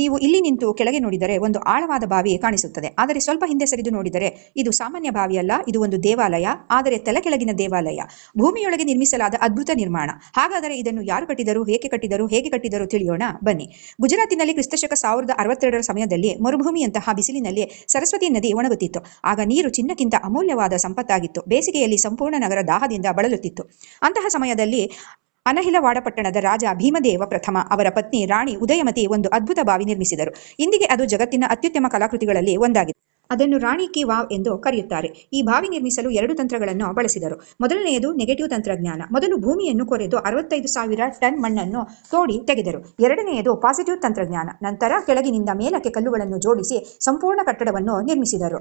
ನೀವು ಇಲ್ಲಿ ನಿಂತು ಕೆಳಗೆ ನೋಡಿದರೆ ಒಂದು ಆಳವಾದ ಬಾವಿ ಕಾಣಿಸುತ್ತದೆ. ಆದರೆ ಸ್ವಲ್ಪ ಹಿಂದೆ ಸರಿದು ನೋಡಿದರೆ ಇದು ಸಾಮಾನ್ಯ ಬಾವಿಯಲ್ಲ, ಇದು ಒಂದು ದೇವಾಲಯ. ಆದರೆ ತಲೆ ಕೆಳಗಿನ ದೇವಾಲಯ, ಭೂಮಿಯೊಳಗೆ ನಿರ್ಮಿಸಲಾದ ಅದ್ಭುತ ನಿರ್ಮಾಣ. ಹಾಗಾದರೆ ಇದನ್ನು ಯಾರು ಕಟ್ಟಿದರು, ಹೇಗೆ ಕಟ್ಟಿದರು ತಿಳಿಯೋಣ ಬನ್ನಿ. ಗುಜರಾತಿನಲ್ಲಿ ಕ್ರಿಸ್ತಶಕ 1062ರ ಸಮಯದಲ್ಲಿ ಮರುಭೂಮಿಯಂತಹ ಬಿಸಿಲಿನಲ್ಲಿ ಸರಸ್ವತಿ ನದಿ ಒಣಗುತ್ತಿತ್ತು. ಆಗ ನೀರು ಚಿನ್ನಕ್ಕಿಂತ ಅಮೂಲ್ಯವಾದ ಸಂಪತ್ತಾಗಿತ್ತು. ಬೇಸಿಗೆಯಲ್ಲಿ ಸಂಪೂರ್ಣ ನಗರ ದಾಹದಿಂದ ಬಳಲುತ್ತಿತ್ತು. ಅಂತಹ ಸಮಯದಲ್ಲಿ ಅನಹಿಲವಾಡ ಪಟ್ಟಣದ ರಾಜ ಭೀಮದೇವ ಪ್ರಥಮ ಅವರ ಪತ್ನಿ ರಾಣಿ ಉದಯಮತಿ ಒಂದು ಅದ್ಭುತ ಬಾವಿ ನಿರ್ಮಿಸಿದರು. ಇಂದಿಗೆ ಅದು ಜಗತ್ತಿನ ಅತ್ಯುತ್ತಮ ಕಲಾಕೃತಿಗಳಲ್ಲಿ ಒಂದಾಗಿದೆ. ಅದನ್ನು ರಾಣಿ ಕಿ ವಾವ್ ಎಂದು ಕರೆಯುತ್ತಾರೆ. ಈ ಬಾವಿ ನಿರ್ಮಿಸಲು 2 ತಂತ್ರಗಳನ್ನು ಬಳಸಿದರು. ಮೊದಲನೆಯದು ನೆಗೆಟಿವ್ ತಂತ್ರಜ್ಞಾನ. ಮೊದಲು ಭೂಮಿಯನ್ನು ಕೊರೆದು 65,000 ಟನ್ ಮಣ್ಣನ್ನು ತೋಡಿ ತೆಗೆದರು. ಎರಡನೆಯದು ಪಾಸಿಟಿವ್ ತಂತ್ರಜ್ಞಾನ. ನಂತರ ಕೆಳಗಿನಿಂದ ಮೇಲಕ್ಕೆ ಕಲ್ಲುಗಳನ್ನು ಜೋಡಿಸಿ ಸಂಪೂರ್ಣ ಕಟ್ಟಡವನ್ನು ನಿರ್ಮಿಸಿದರು.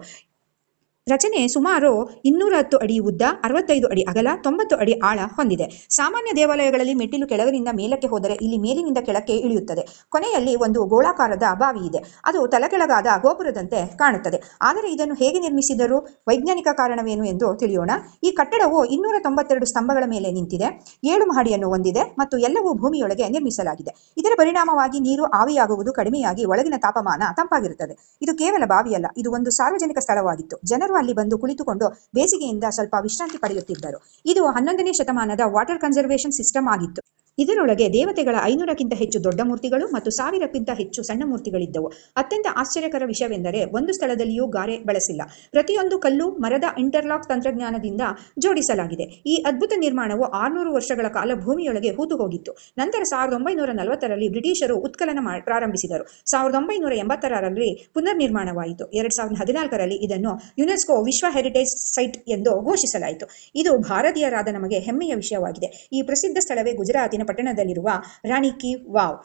ರಚನೆ ಸುಮಾರು 210 ಅಡಿ ಉದ್ದ, 65 ಅಡಿ ಅಗಲ, 90 ಅಡಿ ಆಳ ಹೊಂದಿದೆ. ಸಾಮಾನ್ಯ ದೇವಾಲಯಗಳಲ್ಲಿ ಮೆಟ್ಟಿಲು ಕೆಳಗಿನಿಂದ ಮೇಲಕ್ಕೆ ಹೋದರೆ ಇಲ್ಲಿ ಮೇಲಿನಿಂದ ಕೆಳಕ್ಕೆ ಇಳಿಯುತ್ತದೆ. ಕೊನೆಯಲ್ಲಿ ಒಂದು ಗೋಳಾಕಾರದ ಬಾವಿ ಇದೆ. ಅದು ತಲೆಕೆಳಗಾದ ಗೋಪುರದಂತೆ ಕಾಣುತ್ತದೆ. ಆದರೆ ಇದನ್ನು ಹೇಗೆ ನಿರ್ಮಿಸಿದರು, ವೈಜ್ಞಾನಿಕ ಕಾರಣವೇನು ಎಂದು ತಿಳಿಯೋಣ. ಈ ಕಟ್ಟಡವು 292 ಸ್ತಂಭಗಳ ಮೇಲೆ ನಿಂತಿದೆ, 7 ಮಹಡಿಯನ್ನು ಹೊಂದಿದೆ ಮತ್ತು ಎಲ್ಲವೂ ಭೂಮಿಯೊಳಗೆ ನಿರ್ಮಿಸಲಾಗಿದೆ. ಇದರ ಪರಿಣಾಮವಾಗಿ ನೀರು ಆವಿಯಾಗುವುದು ಕಡಿಮೆಯಾಗಿ ಒಳಗಿನ ತಾಪಮಾನ ತಂಪಾಗಿರುತ್ತದೆ. ಇದು ಕೇವಲ ಬಾವಿಯಲ್ಲ, ಇದು ಒಂದು ಸಾರ್ವಜನಿಕ ಸ್ಥಳವಾಗಿತ್ತು. ಜನರು ಅಲ್ಲಿ ಬಂದು ಕುಳಿತುಕೊಂಡು ಬೇಸಿಗೆಯಿಂದ ಸ್ವಲ್ಪ ವಿಶ್ರಾಂತಿ ಪಡೆಯುತ್ತಿದ್ದರು. ಇದು 11ನೇ ಶತಮಾನದ ವಾಟರ್ ಕನ್ಸರ್ವೇಷನ್ ಸಿಸ್ಟಮ್ ಆಗಿತ್ತು. ಇದರೊಳಗೆ ದೇವತೆಗಳ 500ಕ್ಕಿಂತ ಹೆಚ್ಚು ದೊಡ್ಡ ಮೂರ್ತಿಗಳು ಮತ್ತು 1000ಕ್ಕಿಂತ ಹೆಚ್ಚು ಸಣ್ಣ ಮೂರ್ತಿಗಳಿದ್ದವು. ಅತ್ಯಂತ ಆಶ್ಚರ್ಯಕರ ವಿಷಯವೆಂದರೆ ಒಂದು ಸ್ಥಳದಲ್ಲಿಯೂ ಗಾರೆ ಬಳಸಿಲ್ಲ. ಪ್ರತಿಯೊಂದು ಕಲ್ಲು ಮರದ ಇಂಟರ್ಲಾಕ್ ತಂತ್ರಜ್ಞಾನದಿಂದ ಜೋಡಿಸಲಾಗಿದೆ. ಈ ಅದ್ಭುತ ನಿರ್ಮಾಣವು 600 ವರ್ಷಗಳ ಕಾಲ ಭೂಮಿಯೊಳಗೆ ಹೂತು ಹೋಗಿತ್ತು. ನಂತರ 1940ರಲ್ಲಿ ಬ್ರಿಟಿಷರು ಉತ್ಖನನ ಪ್ರಾರಂಭಿಸಿದರು. 1986ರಲ್ಲಿ ಪುನರ್ ನಿರ್ಮಾಣವಾಯಿತು. 2014ರಲ್ಲಿ ಇದನ್ನು ಯುನೆಸ್ಕೋ ವಿಶ್ವ ಹೆರಿಟೇಜ್ ಸೈಟ್ ಎಂದು ಘೋಷಿಸಲಾಯಿತು. ಇದು ಭಾರತೀಯರಾದ ನಮಗೆ ಹೆಮ್ಮೆಯ ವಿಷಯವಾಗಿದೆ. ಈ ಪ್ರಸಿದ್ಧ ಸ್ಥಳವೇ ಗುಜರಾತಿನ ಪಟ್ಟಣದಲ್ಲಿರುವ ರಾಣಿ ಕಿ ವಾವ್.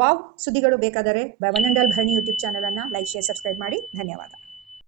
ವಾವ್ ಸುದ್ದಿಗಳು ಬೇಕಾದರೆ one and all Bharani YouTube channel ಅನ್ನು ಲೈಕ್, ಶೇರ್, ಸಬ್ಸ್ಕ್ರೈಬ್ ಮಾಡಿ. ಧನ್ಯವಾದ.